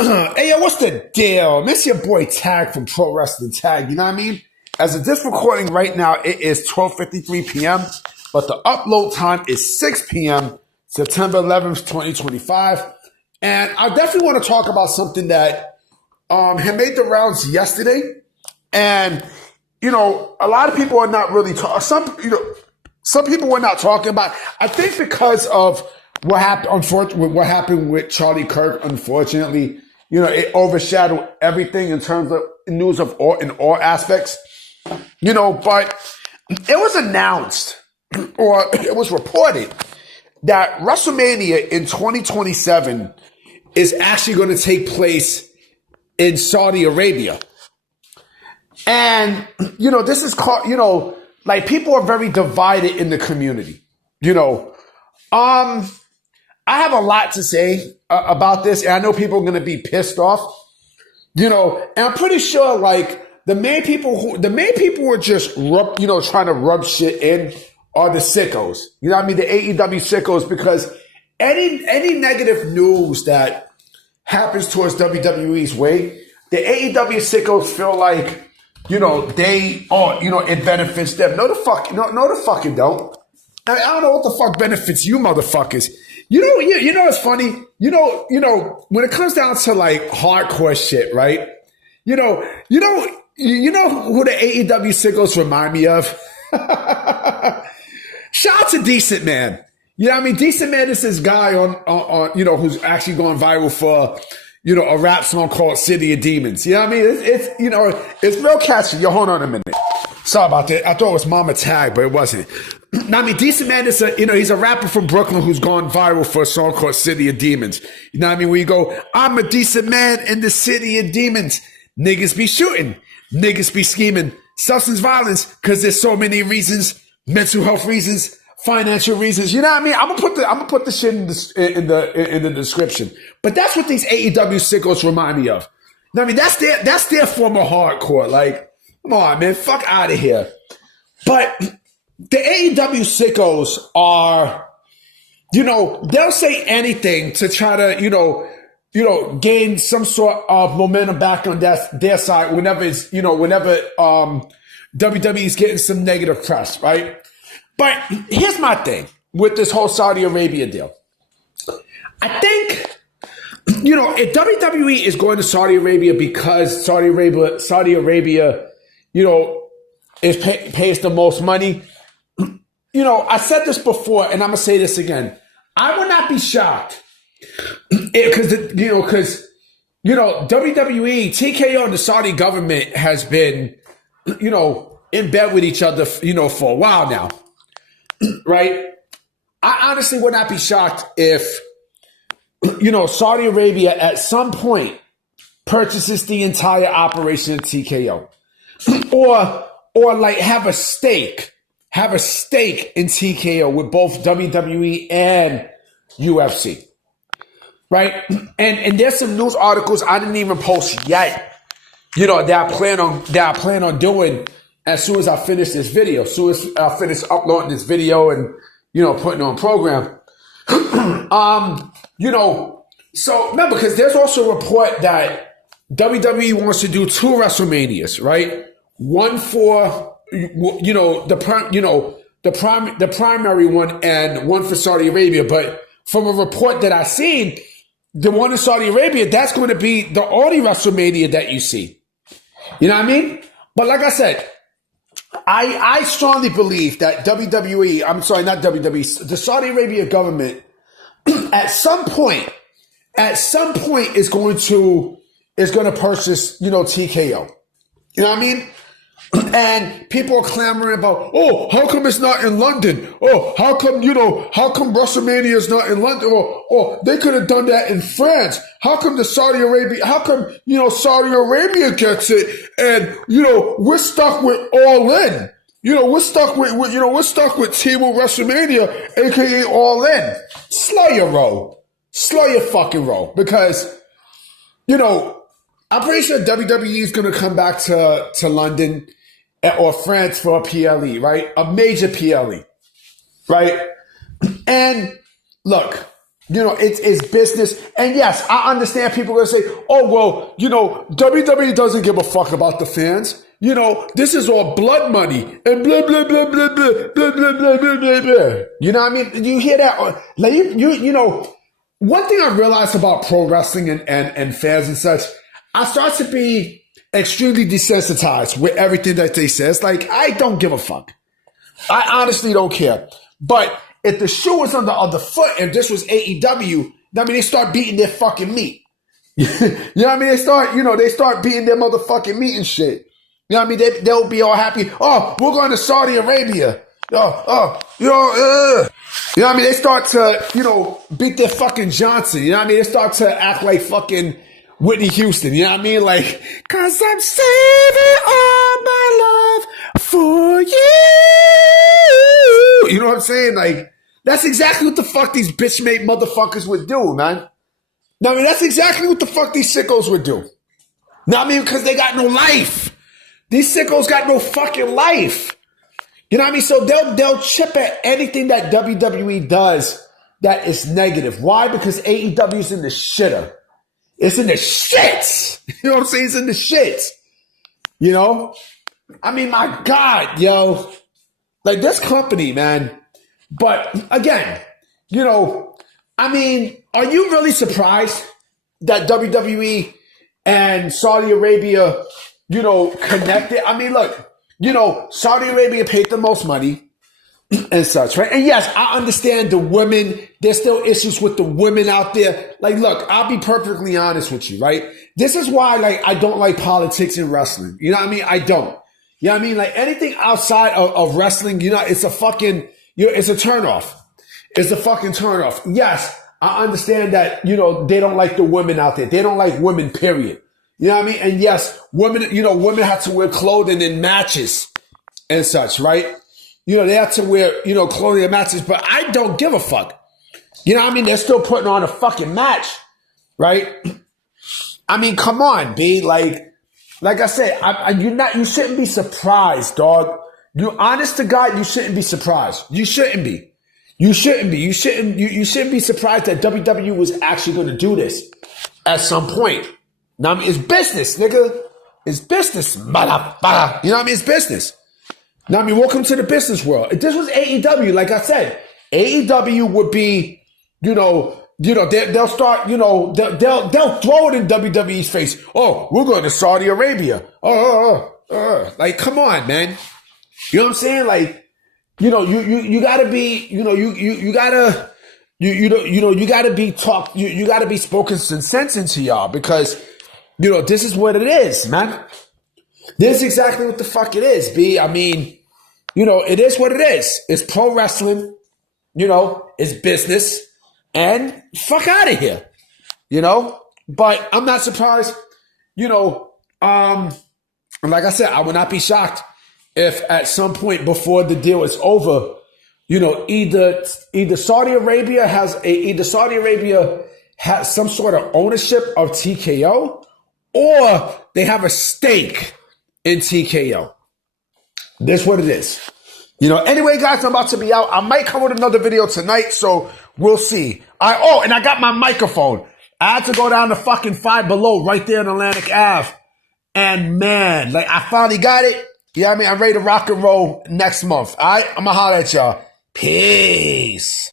Hey, yo, what's the deal? It's your boy Tag from Pro Wrestling Tag, you know what I mean? As of this recording right now, it is 12:53 p.m., but the upload time is 6 p.m., September 11th, 2025. And I definitely want to talk about something that had made the rounds yesterday. And, you know, a lot of people are not really talking. Some people were not talking about. I think because of what happened with Charlie Kirk, unfortunately, you know, it overshadowed everything in terms of news in all aspects, you know, but it was announced or it was reported that WrestleMania in 2027 is actually going to take place in Saudi Arabia. And, you know, this is called, you know, like people are very divided in the community, you know. I have a lot to say about this, and I know people are going to be pissed off, you know, and I'm pretty sure like the main people who are just trying to rub shit in are the sickos, you know what I mean? The AEW sickos, because any negative news that happens towards WWE's way, the AEW sickos feel like, you know, it benefits them. No, the fuck it don't. I don't know what the fuck benefits you motherfuckers. You know what's funny? You know, when it comes down to like hardcore shit, right? You know who the AEW sickos remind me of? Shout out to Decent Man. You know what I mean? Decent Man is this guy on you know, who's actually going viral for, you know, a rap song called City of Demons. You know what I mean? It's you know, it's real catchy. Yo, hold on a minute. Sorry about that. I thought it was Mama Tag, but it wasn't. I mean, Decent Man is he's a rapper from Brooklyn who's gone viral for a song called City of Demons. You know what I mean? Where you go, I'm a decent man in the city of demons. Niggas be shooting. Niggas be scheming. Substance violence, because there's so many reasons. Mental health reasons. Financial reasons. You know what I mean? I'm gonna put the shit in the description. But that's what these AEW sickos remind me of. You know what I mean? That's their form of hardcore. Like, come on, man. Fuck out of here. But the AEW sickos are, you know, they'll say anything to try to, you know, gain some sort of momentum back on their side whenever WWE is getting some negative press, right? But here's my thing with this whole Saudi Arabia deal. I think, you know, if WWE is going to Saudi Arabia because Saudi Arabia, you know, pays the most money. You know, I said this before, and I'm gonna say this again. I would not be shocked because WWE, TKO, and the Saudi government has been, you know, in bed with each other, you know, for a while now, right? I honestly would not be shocked if, you know, Saudi Arabia at some point purchases the entire operation of TKO, or like have a stake in TKO with both WWE and UFC, right? And there's some news articles I didn't even post yet, you know, that I plan on doing as soon as I finish this video, as soon as I finish uploading this video and, you know, putting it on program. You know, so remember, because there's also a report that WWE wants to do 2 WrestleManias, right? One for, you know, the primary one, and one for Saudi Arabia. But from a report that I've seen, the one in Saudi Arabia, that's going to be the only WrestleMania that you see. You know what I mean? But like I said, I strongly believe that the Saudi Arabia government at some point is going to purchase, you know, TKO. You know what I mean? And people are clamoring about, oh, how come it's not in London? Oh, how come WrestleMania is not in London? Oh, they could have done that in France. How come Saudi Arabia gets it? And, you know, we're stuck with All In. You know, we're stuck with Team WrestleMania, aka All In. Slow your roll. Slow your fucking roll. Because, you know, I'm pretty sure WWE is going to come back to London or France for a PLE, right? A major PLE, right? And look, It's business. And yes, I understand people are going to say, oh, well, WWE doesn't give a fuck about the fans. This is all blood money and blah, blah, blah, blah, blah, blah, blah, blah, blah, blah, blah. You know what I mean? You hear that? Like, one thing I realized about pro wrestling and fans and such, I start to be extremely desensitized with everything that they say. It's like, I don't give a fuck. I honestly don't care. But if the shoe was on the other foot and this was AEW, they start beating their fucking meat. You know what I mean? They start beating their motherfucking meat and shit. You know what I mean? They'll be all happy. Oh, we're going to Saudi Arabia. You know what I mean? They start to, beat their fucking Johnson. You know what I mean? They start to act like fucking Whitney Houston. You know what I mean? Like, 'cause I'm saving all my love for you. You know what I'm saying? Like, that's exactly what the fuck these bitch-made motherfuckers would do, man. That's exactly what the fuck these sickos would do. Because they got no life. These sickos got no fucking life. You know what I mean? So they'll chip at anything that WWE does that is negative. Why? Because AEW is in the shitter. It's in the shits. You know what I'm saying? It's in the shits. My God, yo. Like, this company, man. But again, are you really surprised that WWE and Saudi Arabia, connected? Look, Saudi Arabia paid the most money and such, right? And yes, I understand the women. There's still issues with the women out there. Like, look, I'll be perfectly honest with you, right? This is why, I don't like politics in wrestling. You know what I mean? I don't. You know what I mean? Like, anything outside of wrestling, it's a fucking, it's a turnoff. It's a fucking turnoff. Yes, I understand that, they don't like the women out there. They don't like women, period. You know what I mean? And yes, women have to wear clothing in matches and such, right? They have to wear, clothing in matches, but I don't give a fuck. You know what I mean? They're still putting on a fucking match, right? Come on, B. Like I said, you shouldn't be surprised, dog. You honest to God, you shouldn't be surprised. You shouldn't be. You shouldn't be. You shouldn't be surprised that WWE was actually going to do this at some point. It's business, nigga. It's business, motherfucker. You know what I mean? It's business. Welcome to the business world. If this was AEW, like I said, AEW would be, they'll start, they'll throw it in WWE's face. Oh, we're going to Saudi Arabia. Like, come on, man. You know what I'm saying? Like, you gotta be, you gotta be talked, you gotta be spoken some sense into y'all because, this is what it is, man. This is exactly what the fuck it is, B. It is what it is. It's pro wrestling, it's business, and fuck out of here, But I'm not surprised, like I said, I would not be shocked if at some point before the deal is over, either Saudi Arabia has some sort of ownership of TKO, or they have a stake in TKO. That's what it is. Anyway, guys, I'm about to be out. I might come with another video tonight, so we'll see. And I got my microphone. I had to go down to fucking Five Below right there in Atlantic Ave. And man, I finally got it. Yeah, I'm ready to rock and roll next month. All right, I'm gonna holler at y'all. Peace.